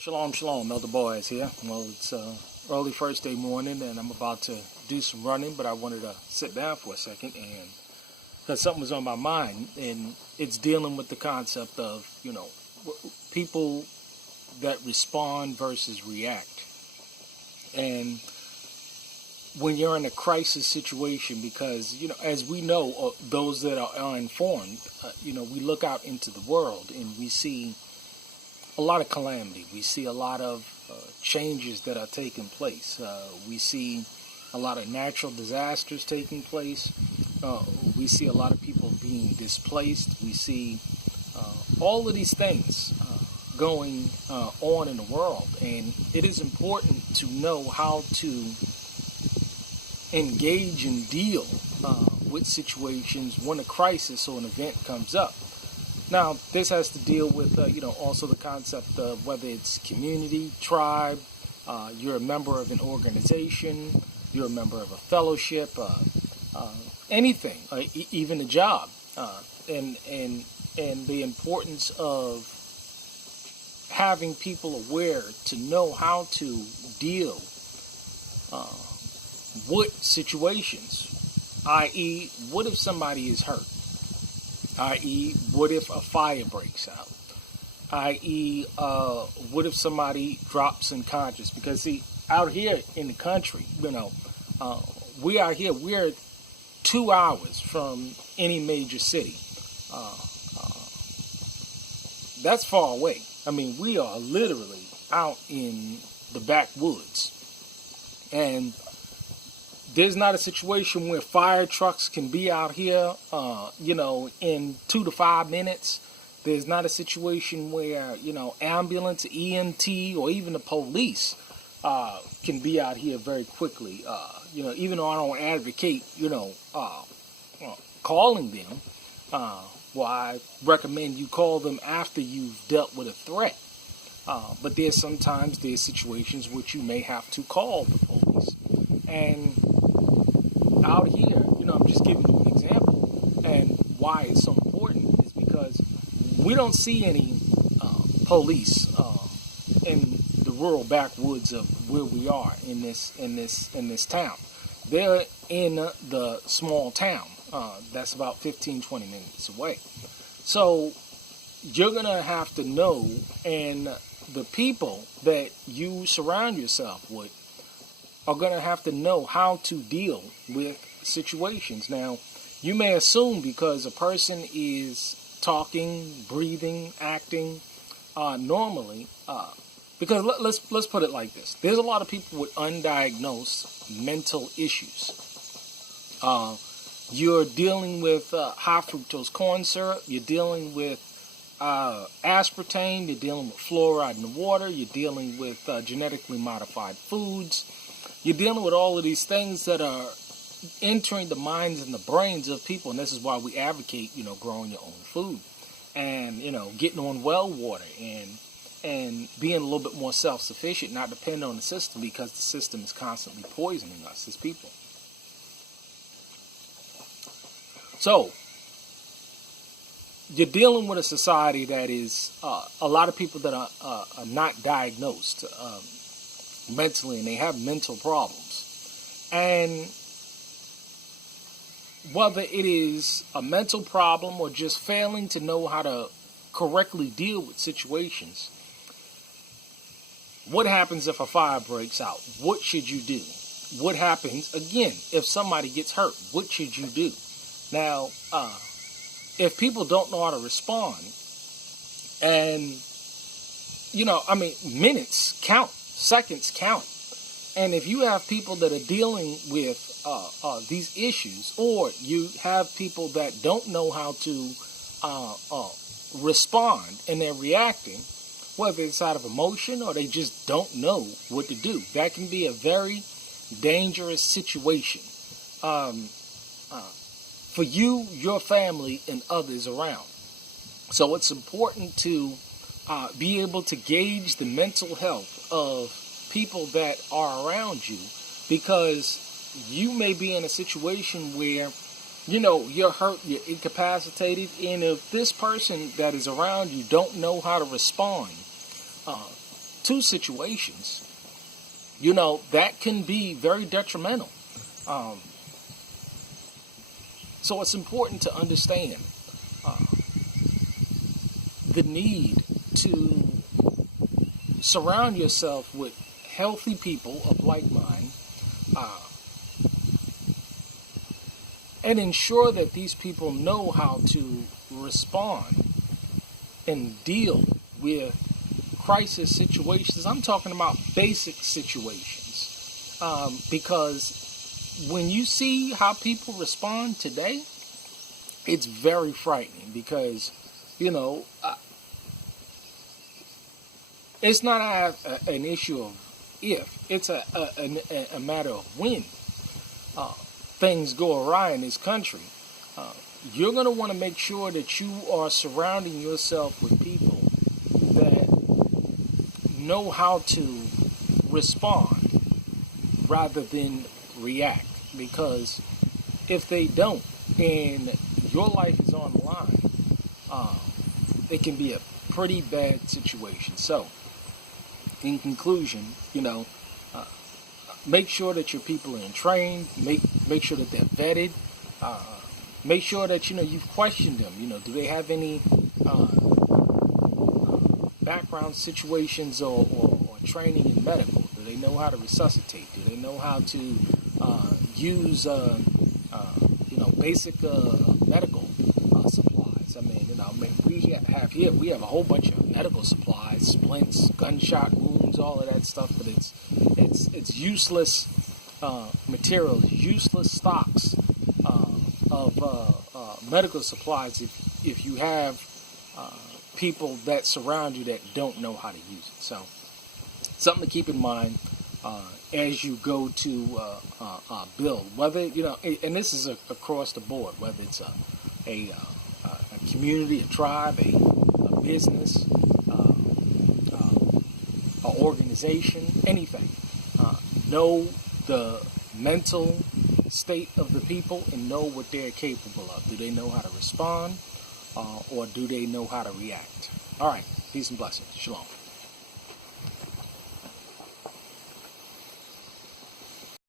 Shalom, shalom, Elder Boaz here. Well, it's early first day morning, and I'm about to do some running, but I wanted to sit down for a second, and because something was on my mind, and it's dealing with the concept of, people that respond versus react. And when you're in a crisis situation, because, as we know, those that are informed, we look out into the world and we see a lot of calamity. We see a lot of changes that are taking place. We see a lot of natural disasters taking place. We see a lot of people being displaced. We see all of these things going on in the world. And it is important to know how to engage and deal with situations when a crisis or an event comes up. Now, this has to deal with, also the concept of whether it's community, tribe, you're a member of an organization, you're a member of a fellowship, anything, even a job, and the importance of having people aware to know how to deal with situations, i.e., what if somebody is hurt? I.e., what if a fire breaks out? I.e., what if somebody drops unconscious? Because, see, out here in the country, we are here. We're 2 hours from any major city. That's far away. I mean, we are literally out in the backwoods. And there's not a situation where fire trucks can be out here, in 2 to 5 minutes. There's not a situation where, ambulance, EMT, or even the police can be out here very quickly. Even though I don't advocate, calling them, I recommend you call them after you've dealt with a threat. But there's situations which you may have to call the police. And out here, I'm just giving you an example, and why it's so important is because we don't see any police in the rural backwoods of where we are in this town. They're in the small town that's about 15-20 minutes away. So you're gonna have to know, and the people that you surround yourself with are going to have to know how to deal with situations. Now, you may assume because a person is talking, breathing, acting normally, because let's put it like this. There's a lot of people with undiagnosed mental issues. You're dealing with high fructose corn syrup. You're dealing with aspartame. You're dealing with fluoride in the water. You're dealing with genetically modified foods. You're dealing with all of these things that are entering the minds and the brains of people, and this is why we advocate, growing your own food, and getting on well water, and being a little bit more self-sufficient, not depend on the system, because the system is constantly poisoning us as people. So you're dealing with a society that is a lot of people that are not diagnosed mentally, and they have mental problems. And whether it is a mental problem or just failing to know how to correctly deal with situations, what happens if a fire breaks out? What should you do? What happens, again, if somebody gets hurt? What should you do? Now, if people don't know how to respond, and, minutes count. Seconds count. And if you have people that are dealing with these issues, or you have people that don't know how to respond and they're reacting, whether it's out of emotion or they just don't know what to do, that can be a very dangerous situation for you, your family, and others around. So it's important to be able to gauge the mental health of people that are around you, because you may be in a situation where, you're hurt, you're incapacitated, and if this person that is around you don't know how to respond, to situations, that can be very detrimental. So it's important to understand the need to surround yourself with healthy people of like mind, and ensure that these people know how to respond and deal with crisis situations. I'm talking about basic situations, because when you see how people respond today, it's very frightening, because it's not an issue of if, it's a matter of when things go awry in this country. You're going to want to make sure that you are surrounding yourself with people that know how to respond rather than react. Because if they don't, and your life is on the line, it can be a pretty bad situation. So, in conclusion, make sure that your people are trained. Make sure that they're vetted. Make sure that you've questioned them. Do they have any background situations or training in medical? Do they know how to resuscitate? Do they know how to use basic medical supplies? We have a whole bunch of medical supplies, splints, gunshot wounds, all of that stuff, but it's useless material, useless stocks of medical supplies if you have people that surround you that don't know how to use it. So, something to keep in mind as you go to build, whether and this is across the board, whether it's a community, a tribe, a business, an organization, anything. Know the mental state of the people and know what they're capable of. Do they know how to respond, or do they know how to react? All right, peace and blessings. Shalom.